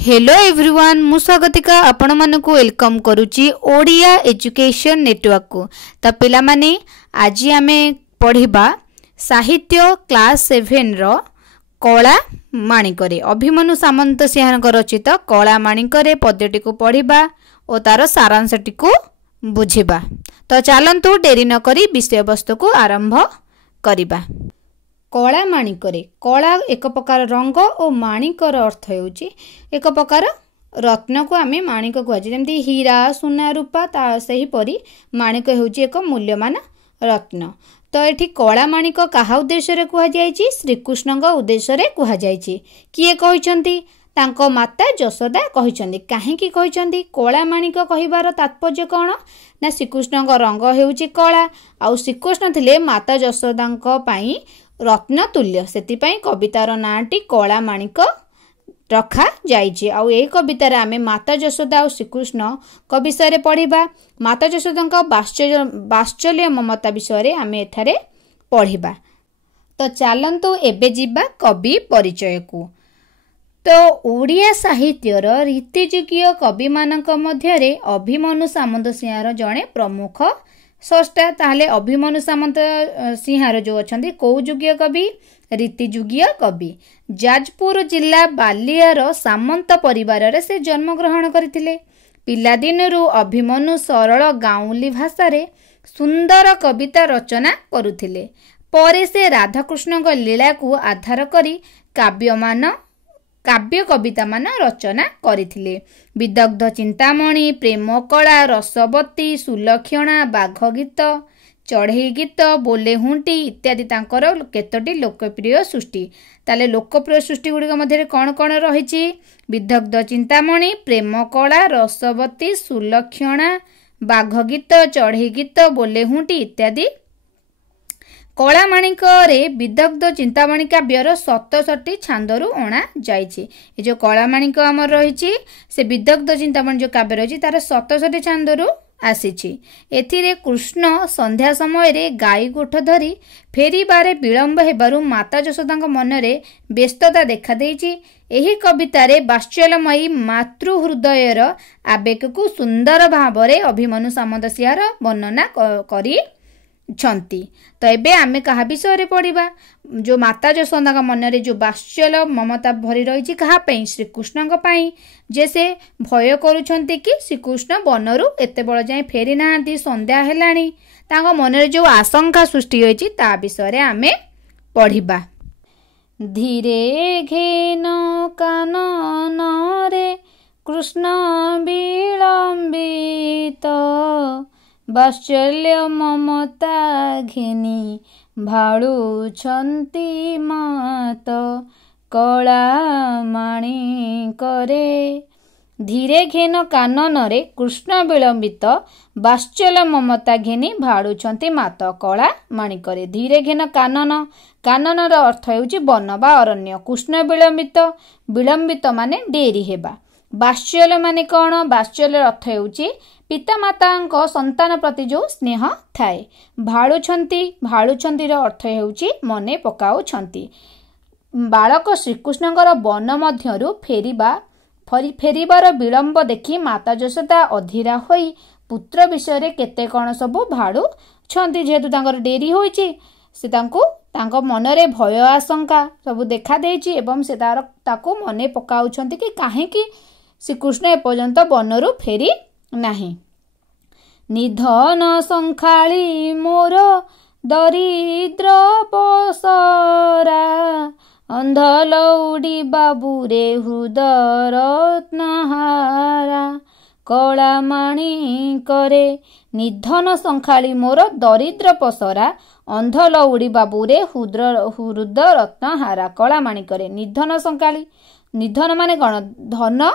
Hello everyone मु स्वागतिका आपण मानकु welcome करूची ओडिया एजुकेशन नेटवर्क को। तो पिला माने आज आमे पढ़िबा साहित्य क्लास 7 रो कला माणिकरे अभिमन्यु सामंत सिंह रचित कला माणिकरे पद्यटी को पढ़िबा और तार सारांशटी को बुझिबा। तो चलंतु डेरी न करी विषय वस्तु को आरंभ करिबा। कला माणिकरे कला एक प्रकार रंग और माणिकर अर्थ होउची एक प्रकार रत्न को आमे माणिक कहजे जेमती हीरा सुना रूपा ता सही परी माणिक होउची एक मूल्यमान रत्न। तो एठी कला माणिक काहा उद्देश्य रे कुहा जायची श्रीकृष्ण उद्देश्य रे कुहा जायची। किए कहिसंती तांको माता यशोदा कहिसंती। काहेकि कहिसंती कला माणिक कहिबार तात्पर्य कोन ना श्रीकृष्ण रंग हेउची कला आउ श्रीकृष्ण थिले माता यशोदा पई रत्न तुल्य सेतिपई कवितार नाटी कला माणिक रखा जाइछि। आउ ए कवितार आमे माता यशोदा और श्रीकृष्ण को विषय पढ़िबा। माता यशोदा वात्सल्य ममता विषय आमे एथारे पढ़िबा। तो चलंतु एबे जिबा कवि परिचय को। तो ओडिया साहित्यर रीतिजुगीय कवि मानक मध्यरे अभिमन्यु सामंत सिंहार जणे प्रमुख षष्टा। ताहले अभिमन्यु सामंत सिंहार जो अछंती कौ जुगीय कवि रीतिजुगीय कवि। जाजपुर जिला बालियार सामंत परिवार रे से जन्म ग्रहण करथिले। पिलादिनरु अभिमन्यु सरल गाउली भाषा रे सुंदर कविता रचना करुथिले। परे से राधाकृष्ण लीला को आधार करी काव्य कविता मान रचना करथिले। विदग्ध चिंतामणि प्रेम कला रसवती सुलक्षणा बाघ गीत चढ़ई गीत बोले हुंटी इत्यादि तांकर केतोटी लोकप्रिय सृष्टि। ताले लोकप्रिय सृष्टि गुड़िक मध्य कौन कौन रही विदग्ध चिंतामणि प्रेम कला रसवती सुलक्षणा बाघ गीत चढ़ई गीत बोले हुंटी इत्यादि। कला माणिक रे विदग्ध चिंतामणि काव्यर 67 छांदरु अणा जाइछि। ए जो कला माणिक हमर रही से विदग्ध चिंतामणि जो काव्य रही तार 67 छांदरु आसीछि। एथिरे कृष्ण संध्या समय रे गाई गोठ धरी फेरिबारे विलंब हेबारु माता यशोदा मन रे व्यस्तता देखा देइछि। एही कवितारे वात्सल्यमयी मातृहृदयर आवेग को सुंदर भावरे अभिमन्यु सामंत सिंहार वर्णना करी छंती। तो एबे आमे कहा विषय रे पढ़िबा जो माता यशोदा मन रे जो वात्सल्य ममता भरी रही कहा पई श्रीकृष्ण पई जे से भय करूछंती कि श्रीकृष्ण बनरु एते बळ जाय फेरी नांती संध्या हेलाणी तांको मन रे जो आशंका सृष्टि होईची ता विषय रे आमे पढ़िबा। धीरे घेन कानन रे कृष्ण विलंबित वात्सल्य ममता घेनी भाड़ुछंती मात कला माणिकरे। धीरे घेन कानन रे कृष्ण विलंबित वात्सल्य ममता घेनी भाड़ुछंती मात कला माणिकरे। धीरे घेन कानन कानन रो अर्थ हेउची वन बा अरण्य। कृष्ण विलंबित विलंबित माने डेरी हेबा। वात्सल्य माने कौन वात्सल्य अर्थ हेउची पिता माता संतान प्रति जो स्नेह थाए। भाड़ुछंती रो अर्थ हेउची मने पकाउछंती। बालक श्रीकृष्णଙ୍କର वन मध्यरु फेरिबार विलंब देखि माता यशोदा अधीरा होई पुत्र विषय केते कौन सबु भाड़ुछंती। जेहेतु तांकर डेरी होईची से तांको मनरे भय आशंका सबु देखा देइची एवं से ताको मने पकाउछंती कि काहेकि श्रीकृष्ण एपर्यंत वनरु फेरी नाही। निधन संखाली मोर दरिद्र पसरा अंधलौडी बाबूरे हृदय रत्नहारा कला माणिकरे। निधन संखाली मोर दरिद्र पसरा अंधलौडी बाबूरे हृदय रत्नहारा कला माणिकरे। निधन संखाली निधन माने कौन धन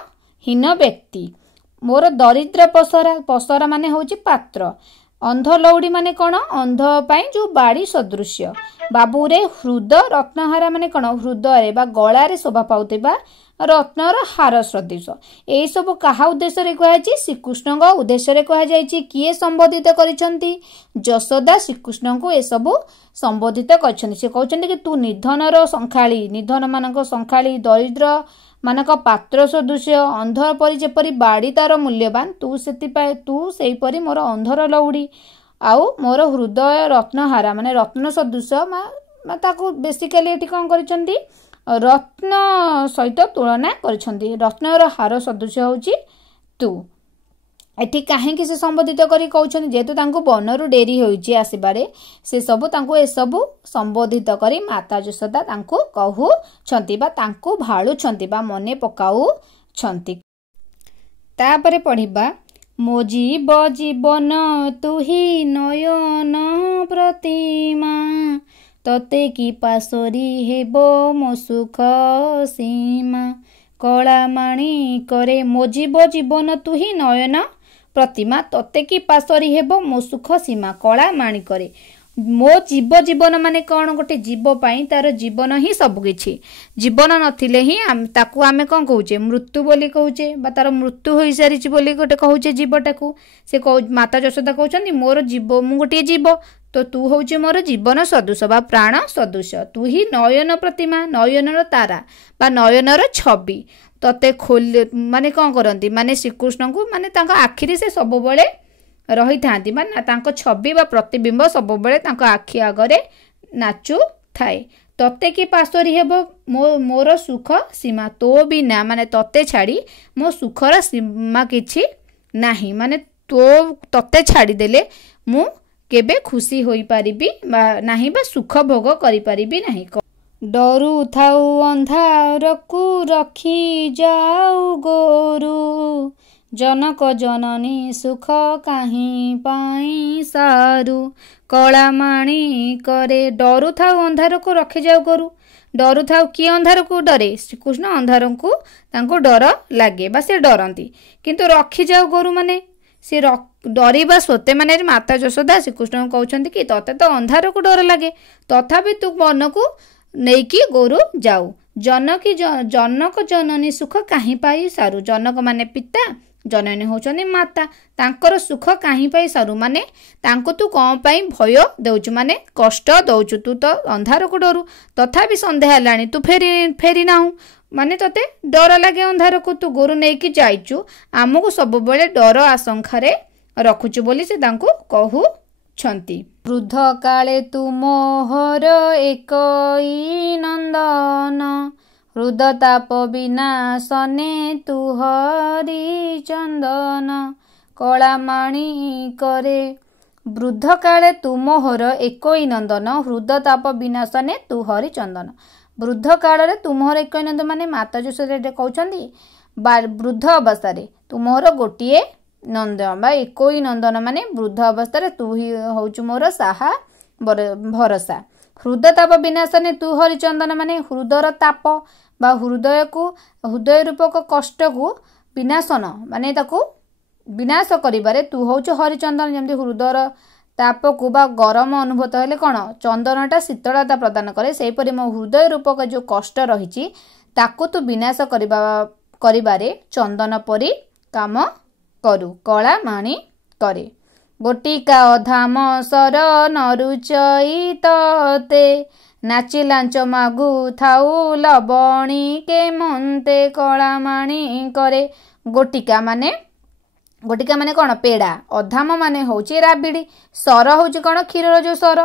हीन व्यक्ति। मोर दरिद्र पसरा माने होची पात्र। अंध लौड़ी माने कौन अंध पाई जो बाड़ी सदृश्य। बाबूरे हृदय रत्नहारा माने कौन हृदय बा गलारे शोभा पाउतिबा रत्नर हार सदृश। एई सब कहा उद्देश्य रे कहैछि श्रीकृष्ण उद्देश्य रे कहा जायछि। किए संबोधित करिसंती यशोदा श्रीकृष्ण को ए सब संबोधित करछन्ती। से कहछन्ती कि तू निधनर संखाली निधन मानक संखाली दरिद्र ମାନକ ପାତ୍ର ସଦୃଶ୍ୟ ଅନ୍ଧ ପରି ଯେପରି ବାଡ଼ି ତାର ମୂଲ୍ୟବାନ ତୁ ସେଇପରି ମୋର ଅନ୍ଧର ଲଉଡ଼ି ଆଉ ମୋର ହୃଦୟ ରତ୍ନହାରା ମାନେ ରତ୍ନ ସଦୃଶ୍ୟ ତାକୁ ବେସିକାଲି ଏଠି କ'ଣ କରିଛନ୍ତି ରତ୍ନ ସହିତ ତୁଳନା କରିଛନ୍ତି। ରତ୍ନର ହାର ସଦୃଶ୍ୟ ହେଉଛି ତୁ। ଏଠି କାହିଁକି ସେ ସମ୍ବୋଧିତ କରି କହୁଛନ୍ତି ଯେହେତୁ ତାଙ୍କୁ ବନରୁ ଡେରି ହେଉଛି ଆସିବାରେ ସେ ସବୁ ତାଙ୍କୁ ଏସବୁ ସମ୍ବୋଧିତ କରି ମାତା ଯଶୋଦା ତାଙ୍କୁ କହୁଛନ୍ତି ବା ତାଙ୍କୁ ଭାଳୁଛନ୍ତି ବା ମନେ ପକାଉଛନ୍ତି। ତାପରେ ପଢ଼ିବା ମୋ ଜୀବନ ତୁହି ନୟନ ପ୍ରତିମା ତତେ କି ପାଶୋରି ହେବ ମୋ ସୁଖ ସୀମା କଳାମାଣି କରେ ମୋ ଜୀବନ ତୁହି ନୟନ ପ୍ରତିମା ତତେ କି ପାଶୋରି ହେବ ମୋ ସୁଖ ସୀମା କଳାମାଣି କରେ। ମୋ ଜୀବନ ମାନେ କ'ଣ ଗୋଟେ ଜୀବ ପାଇଁ ତାର ଜୀବନ ହିଁ ସବୁକିଛି। ଜୀବନ ନଥିଲେ ହିଁ ତାକୁ ଆମେ କ'ଣ କହୁଛେ ମୃତ୍ୟୁ ବୋଲି କହୁଛେ ବା ତାର ମୃତ୍ୟୁ ହୋଇସାରିଛି ବୋଲି ଗୋଟେ କହୁଛେ ଜୀବଟାକୁ। ସେ ମାତା ଯଶୋଦା କହୁଛନ୍ତି ମୋର ମୁଁ ଗୋଟିଏ ଜୀବ ତ ତୁ ହେଉଛି ମୋର ଜୀବନ ସଦୃଶ ବା ପ୍ରାଣ ସଦୃଶ। ତୁ ହିଁ ନୟନ ପ୍ରତିମା ନୟନର ତାରା ବା ନୟନର ଛବି ତତେ ମାନେ କ'ଣ କରନ୍ତି ମାନେ ଶ୍ରୀକୃଷ୍ଣଙ୍କୁ ମାନେ ତାଙ୍କ ଆଖିରେ ସେ ସବୁବେଳେ ରହିଥାନ୍ତି ମାନେ ତାଙ୍କ ଛବି ବା ପ୍ରତିବିମ୍ବ ସବୁବେଳେ ତାଙ୍କ ଆଖି ଆଗରେ ନାଚୁଥାଏ। ତତେ କି ପାଶୋରି ହେବ ମୋର ସୁଖ ସୀମା ତୋ ବିନା ମାନେ ତତେ ଛାଡ଼ି ମୋ ସୁଖର ସୀମା କିଛି ନାହିଁ ମାନେ ତତେ ଛାଡ଼ିଦେଲେ ମୁଁ କେବେ ଖୁସି ହୋଇପାରିବି ବା ନାହିଁ ବା ସୁଖ ଭୋଗ କରିପାରିବି ନାହିଁ। ଡରୁଥାଉ ଅନ୍ଧାରକୁ ରଖି ଯାଉ ଗୋରୁ ଜନକ ଜନନୀ ସୁଖ କାହିଁ ପାଇଁ ସାରୁ କଳାମାଣି କରେ। ଡରୁଥାଉ ଅନ୍ଧାରକୁ ରଖିଯାଉ ଗୋରୁ ଡରୁଥାଉ କିଏ ଅନ୍ଧାରକୁ ଡରେ ଶ୍ରୀକୃଷ୍ଣ ଅନ୍ଧାରକୁ ତାଙ୍କୁ ଡର ଲାଗେ ବା ସେ ଡରନ୍ତି କିନ୍ତୁ ରଖିଯାଉ ଗୋରୁ ମାନେ ସେ ଡରିବା ସତ୍ତ୍ୱେ ମାନେ ମାତା ଯଶୋଦା ଶ୍ରୀକୃଷ୍ଣଙ୍କୁ କହୁଛନ୍ତି କି ତତେ ତ ଅନ୍ଧାରକୁ ଡର ଲାଗେ ତଥାପି ତୁ ମନକୁ ନେଇକି ଗୋରୁ ଯାଉ ଜନକ ଜନନୀ ସୁଖ କାହିଁ ପାଇ ସାରୁ ଜନକ ମାନେ ପିତା ଜନନୀ ହେଉଛନ୍ତି ମାତା ତାଙ୍କର ସୁଖ କାହିଁ ପାଇ ସାରୁ ମାନେ ତାଙ୍କୁ ତୁ କ'ଣ ପାଇଁ ଭୟ ଦେଉଛୁ ମାନେ କଷ୍ଟ ଦେଉଛୁ ତୁ ତ ଅନ୍ଧାରକୁ ଡରୁ ତଥାପି ସନ୍ଧ୍ୟା ହେଲାଣି ତୁ ଫେରି ନାହୁଁ ମାନେ ତତେ ଡର ଲାଗେ ଅନ୍ଧାରକୁ ତୁ ଗୋରୁ ନେଇକି ଯାଇଛୁ ଆମକୁ ସବୁବେଳେ ଡର ଆଶଙ୍କାରେ ରଖୁଛୁ ବୋଲି ସେ ତାଙ୍କୁ କହୁଛନ୍ତି। ବୃଦ୍ଧ କାଳେ ତୁ ମୋହର ଏକଇ ନନ୍ଦନ ହୃଦତାପ ବିନାଶନେ ତୁ ହରି ଚନ୍ଦନ କଳାମାଣି କରେ। ବୃଦ୍ଧ କାଳେ ତୁ ମୋହର ଏକଇ ନନ୍ଦନ ହୃଦତାପ ବିନାଶନେ ତୁ ହରି ଚନ୍ଦନ। ବୃଦ୍ଧ କାଳରେ ତୁମର ଏକଇ ନନ୍ଦନ ମାନେ ମାତା ଯଶୋଦା କହୁଛନ୍ତି ବୃଦ୍ଧ ଅବସ୍ଥାରେ ତୁମର ଗୋଟିଏ ନନ୍ଦନ ବା ଏକଇ ନନ୍ଦନ ମାନେ ବୃଦ୍ଧ ଅବସ୍ଥାରେ ତୁ ହିଁ ହେଉଛୁ ମୋର ସାହା ଭରସା। ହୃଦତାପ ବିନାଶନେ ତୁ ହରିଚନ୍ଦନ ମାନେ ହୃଦୟର ତାପ ବା ହୃଦୟ ରୂପକ କଷ୍ଟକୁ ବିନାଶନ ମାନେ ତାକୁ ବିନାଶ କରିବାରେ ତୁ ହେଉଛୁ ହରିଚନ୍ଦନ। ଯେମିତି ହୃଦୟର ତାପକୁ ବା ଗରମ ଅନୁଭୂତ ହେଲେ କ'ଣ ଚନ୍ଦନଟା ଶୀତଳତା ପ୍ରଦାନ କରେ ସେହିପରି ମୋ ହୃଦୟ ରୂପକ ଯେଉଁ କଷ୍ଟ ରହିଛି ତାକୁ ତୁ ବିନାଶ କରିବାରେ ଚନ୍ଦନ ପରି କାମ କରୁ କଳାମାଣି କରେ। ଗୋଟିକା ଅଧାମ ସର ନରୁଚଇ ତତେ ନାଚି ଲାଞ୍ଚ ମାଗୁ ଥାଉ ଲବଣୀ କେ ମନ୍ତେ କଳାମାଣି କରେ। ଗୋଟିକା ମାନେ କ'ଣ ପେଡ଼ା ଅଧାମ ମାନେ ହେଉଛି ରାବିଡ଼ି ସର ହେଉଛି କ'ଣ କ୍ଷୀରର ଯେଉଁ ସର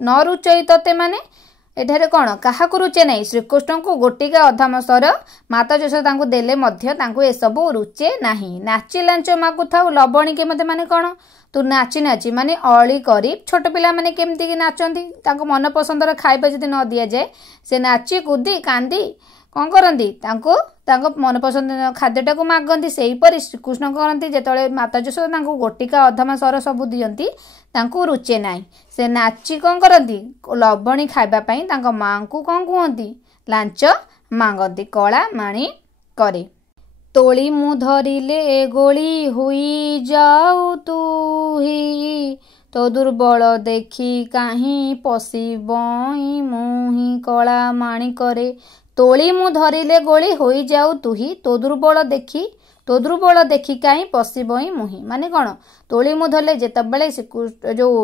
ନରୁଚଇ ତତେ ମାନେ ଏଠାରେ କ'ଣ କାହାକୁ ରୁଚେ ନାହିଁ ଶ୍ରୀକୃଷ୍ଣଙ୍କୁ ଗୋଟିକା ଅଧାମ ସର ମାତା ଯଶୋଦା ତାଙ୍କୁ ଦେଲେ ମଧ୍ୟ ତାଙ୍କୁ ଏସବୁ ରୁଚେ ନାହିଁ। ନାଚି ଲାଞ୍ଚ ମାଗୁଥାଉ ଲବଣୀ କେମିତି ମାନେ କ'ଣ ତୁ ନାଚି ମାନେ ଅଳି କରି ଛୋଟ ପିଲାମାନେ କେମିତିକି ନାଚନ୍ତି ତାଙ୍କ ମନ ପସନ୍ଦର ଖାଇବା ଯଦି ନ ଦିଆଯାଏ ସେ ନାଚି କୁଦି କାନ୍ଦି କ'ଣ କରନ୍ତି ତାଙ୍କ ମନ ପସନ୍ଦ ଖାଦ୍ୟଟାକୁ ମାଗନ୍ତି। ସେହିପରି ଶ୍ରୀକୃଷ୍ଣ କରନ୍ତି ଯେତେବେଳେ ମାତା ଯଶୋଦା ତାଙ୍କୁ ଗୋଟିକା ଅଧାମ ସର ସବୁ ଦିଅନ୍ତି ତାଙ୍କୁ ରୁଚେ ନାହିଁ ସେ ନାଚି କ'ଣ କରନ୍ତି ଲବଣୀ ଖାଇବା ପାଇଁ ତାଙ୍କ ମାଆଙ୍କୁ କ'ଣ କୁହନ୍ତି ଲାଞ୍ଚ ମାଗନ୍ତି କଳାମାଣି କରେ। ତୋଳି ମୁଁ ଧରିଲେ ଗୋଳି ହୋଇଯାଉ ତୁହି ତୋ ଦୁର୍ବଳ ଦେଖି କାହିଁ ପଶିବଇ ମୁହିଁ କଳାମାଣି କରେ। ତୋଳି ମୁଁ ଧରିଲେ ଗୋଳି ହୋଇଯାଉ ତୁହି ତୋ ଦୁର୍ବଳ ଦେଖି କାହିଁ ପଶିବଇ ମୁହିଁ ମାନେ କ'ଣ ତୋଳି ମୁଁ ଧରିଲେ ଯେତେବେଳେ ଯେଉଁ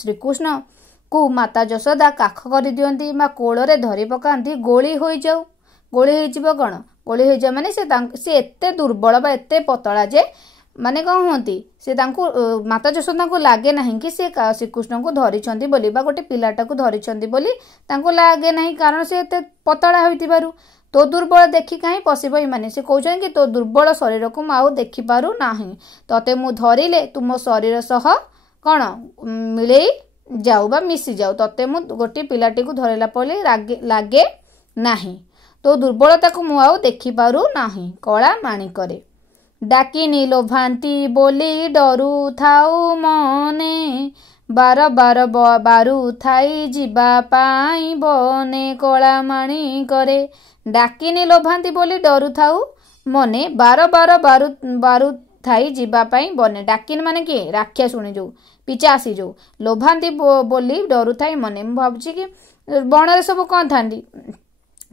ଶ୍ରୀକୃଷ୍ଣକୁ ମାତା ଯଶୋଦା କାଖ କରିଦିଅନ୍ତି ବା କୋଳରେ ଧରି ପକାନ୍ତି ଗୋଳି ହୋଇଯିବ କ'ଣ गोली हो जाए माने से एते दुर्बल बा एते पतला जे माने कौन होती से माता यशोदा को लगे ना कि से श्रीकृष्ण को धरी बोली बा गोटे पिलाटा को धरी बोली लगे ना कारण से एते पतला होइतिबारु तो दुर्बल देखी कहीं पशिब माने से कहते कि तो दुर्बल शरीर को आउ देखिपारू नाही तते मु धरिले तुम शरीर सह कौन मिले जाऊ बा मिसी जाऊ तते मु गोटे पिलाटी को धरला पले लगे नाही तो दुर्बलता को मु आउ देखिपारू नाही कला माणिकरे डाकिनी लोभांती बोली डरू थाऊ मने बार बार बारू थाई जीवा पाई बने कला माणिकरे डाकिनी लोभांती बोली डरू थाऊ मने बार बार बारू थाई जीवा पाई बने डाकिनी माने किए राक्षसुणी जो पिचासी जो लोभांती बोली डरू थाई मने भावुची कि बणरे सब कौन था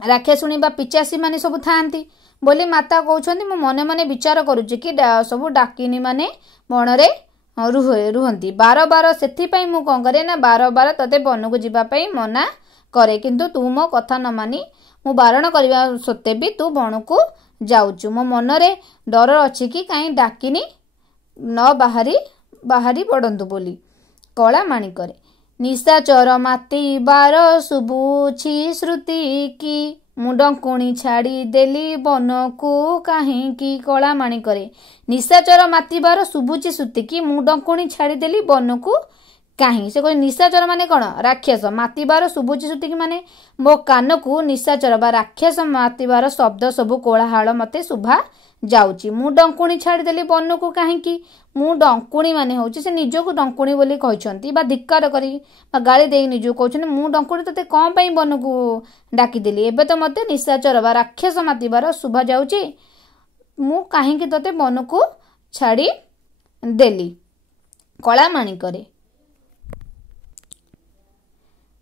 राक्षसुणी बा पिचासी माने सब थांती बोली माता कहते मु मने मने विचार करुची कि सब डाकिनी माने बणरे रुहंती बार बार से मु कौन करे ना बार बार तते वन को जीवाई मना करे किंतु तू मो कथा न मानी मु बारण करवा सत्ते भी तू बण को जाऊचु मो मनरे डर अच्छी कि कहीं डाकिनी न बाहरी पड़ंतु बोली कला माणिकरे निशाचर माती बार शुभुछि श्रुति की मुंडकुणी छाड़ी देली बन को कहीं कला माणिकरे निशाचर मातिबार शुभुछि श्रुति की मुंडकुणी छाड़ी देली बन को कहीं से कोई निशाचर माने कौन राक्षस मातिबार शुभुछि श्रुति की माने मो कान को निशाचर बा राक्षस मातिबार शब्द सबु कोलाहल मते शुभा जाउची मु डंकुणी छाड़ी देली बन को कहीं मु डंकुणी माने होची से निजो को डंकुणी बोली कहछंती बा धिक्कार करी बा गाली देई निजो कहछन मु डंकुणी तते कोन पई बन को डाकी देली एबे तो मते निशाचर बा राक्षस मातिबार शुभा जाउची मु कहीं तते बन को छाड़ी देली कला माणिकरे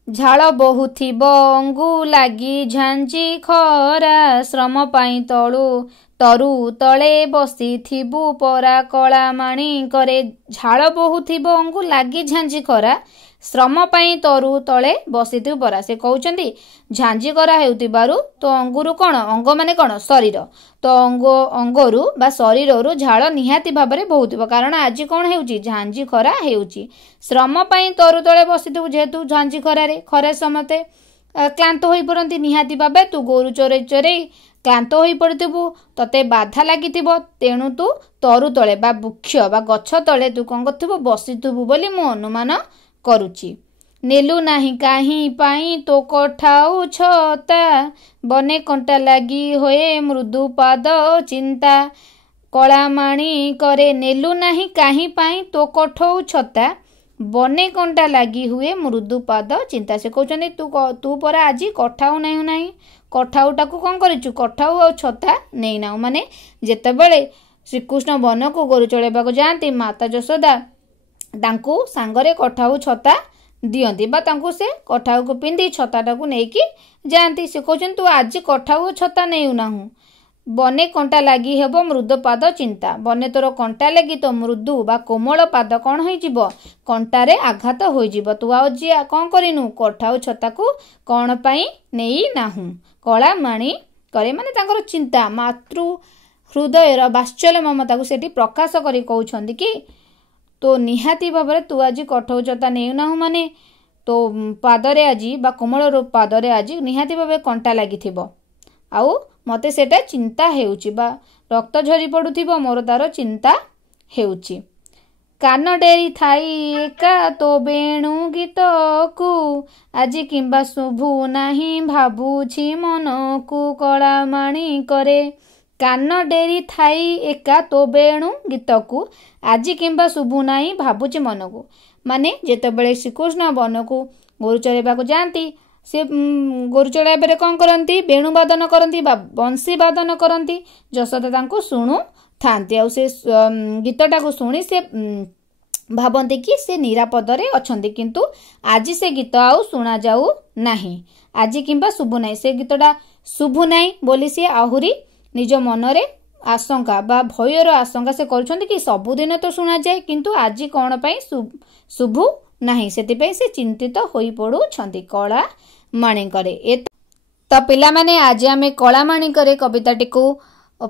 झाड़ बहुथिब अंगु लागी झांझी खरा श्रम पाई तरु तले बसिथिबु परा कला माणिकरे झाड़ बहुथिब अंगु लागी झांझी खरा श्रम पाई तरु तले बसिथिबु परा से कहउचंदी झांझी करा हेउतिबारु तो अंगुरु कौन अंग माने कौन शरीर तो अंगरु बा शरीररु झाड़ निहाती भाबरे बहुथिबो कारण आज कौन हेउची झांझी खरा हेउची श्रम पाई तरु तले बसिथिबु जेहेतु झांझी खरे समते क्लांत होई पड़ती निहाती भाबे तू गोरु चोरे चोरे क्लांत होई पड़िथिबु तते बाधा लागिथिबो तेणु तू तरु तले बा वृक्ष बा गछ तले तू कौन करथिबो बसिथिबु बोली मु अनुमान करुची नेलु नाही काहीं पाई तो कठाऊ छता बने कंटा लगी होए मृदु पाद चिंता कला माणिकरे नेलु नाही काहीं पाई तो कठाऊ छता बने कंटा लगी हुए मृदु पाद चिंता से कहते तू पर आज कठाऊ नहीं ना कठाऊटा को कौन करूँ कठाऊ और छता नहीं ना माने जेतेबेले श्रीकृष्ण वन को गोरु चढ़ाइबा जाती माता यशोदा तांकू सांगरे कठाऊ छता दियंती बा तांकू से कठाऊ को पिंधि छताटा को नेकी जाती से कहते तू आज कठाऊ छता नहीं ना बने कंटा लगी हेब मृदु पाद चिंता बने तोर कंटा लगी तो मृदु बा कोमल पाद कौन हो कंटारे आघात हो तू आज कौन करिनु कठाऊ छता को कौन पाई नहीं नाहु कला माणी करे माने तांकर चिंता मातृ हृदयर बात्सल्य ममता को सेठी प्रकाश करी कहउछंदी कि तो निहाती भाव तू आज कठाऊ छता नहीं नाहु माने तो पादरे आज बा कोमल रूप पादरे आज निहाती भाव कंटा लगी आउ मते सेटा चिंता हेउची बा रक्त झरी पड़ुथिबो मोर तार चिंता हेउची कान डेरी थाई एका तो बेणु गीत को आज किंबा शुभु नाही भाबुछि मन को कला माणिकरे कान डेरी थाई एका तो बेणु गीत को आज किंबा शुभु नाही भाबुछि मन को माने जेतेबेले श्रीकृष्ण वन को गोरु चरेबा जाती से गोरु चढ़ाइबे कौन करती वेणु वादन करती बंशी वादन करती यशोदा तांको शुणु थांती आ से गीतटा को शुणी से भावती कि से निरापदरे अछंती किंतु आज से गीत आउ शुणा जाऊ नाही आज किंबा शुभु नाही से गीतटा शुभु नाही बोली से आहुरी निज मनरे आशंका बा भयर आशंका से करुछंती कि सबुदिन तो शुणा जाए किंतु आज कौन पाई शुभु नाही सेति से चिंतित होई पड़ुछंती कला माणिकरे तो पिला माने आज आम कलामाणिक कविताटी को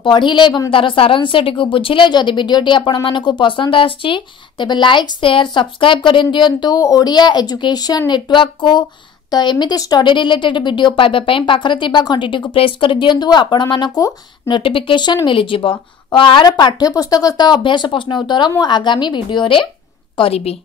पढ़िले तार सारांशटी को बुझिले। जदि वीडियोटी आपण मानकु पसंद आछि तेबे लाइक शेयर सब्सक्राइब कर दियंतु ओडिया एजुकेशन नेटवर्क को। तो एमिति स्टडी रिलेटेड वीडियो पाइबा पई पाखरे थिबा घंटीटी को प्रेस कर दियंतु आपण मानकु नोटिफिकेशन मिल जिवो। और आर पाठ्य पुस्तक अभ्यास प्रश्न उत्तर मु आगामी वीडियो रे करिबी।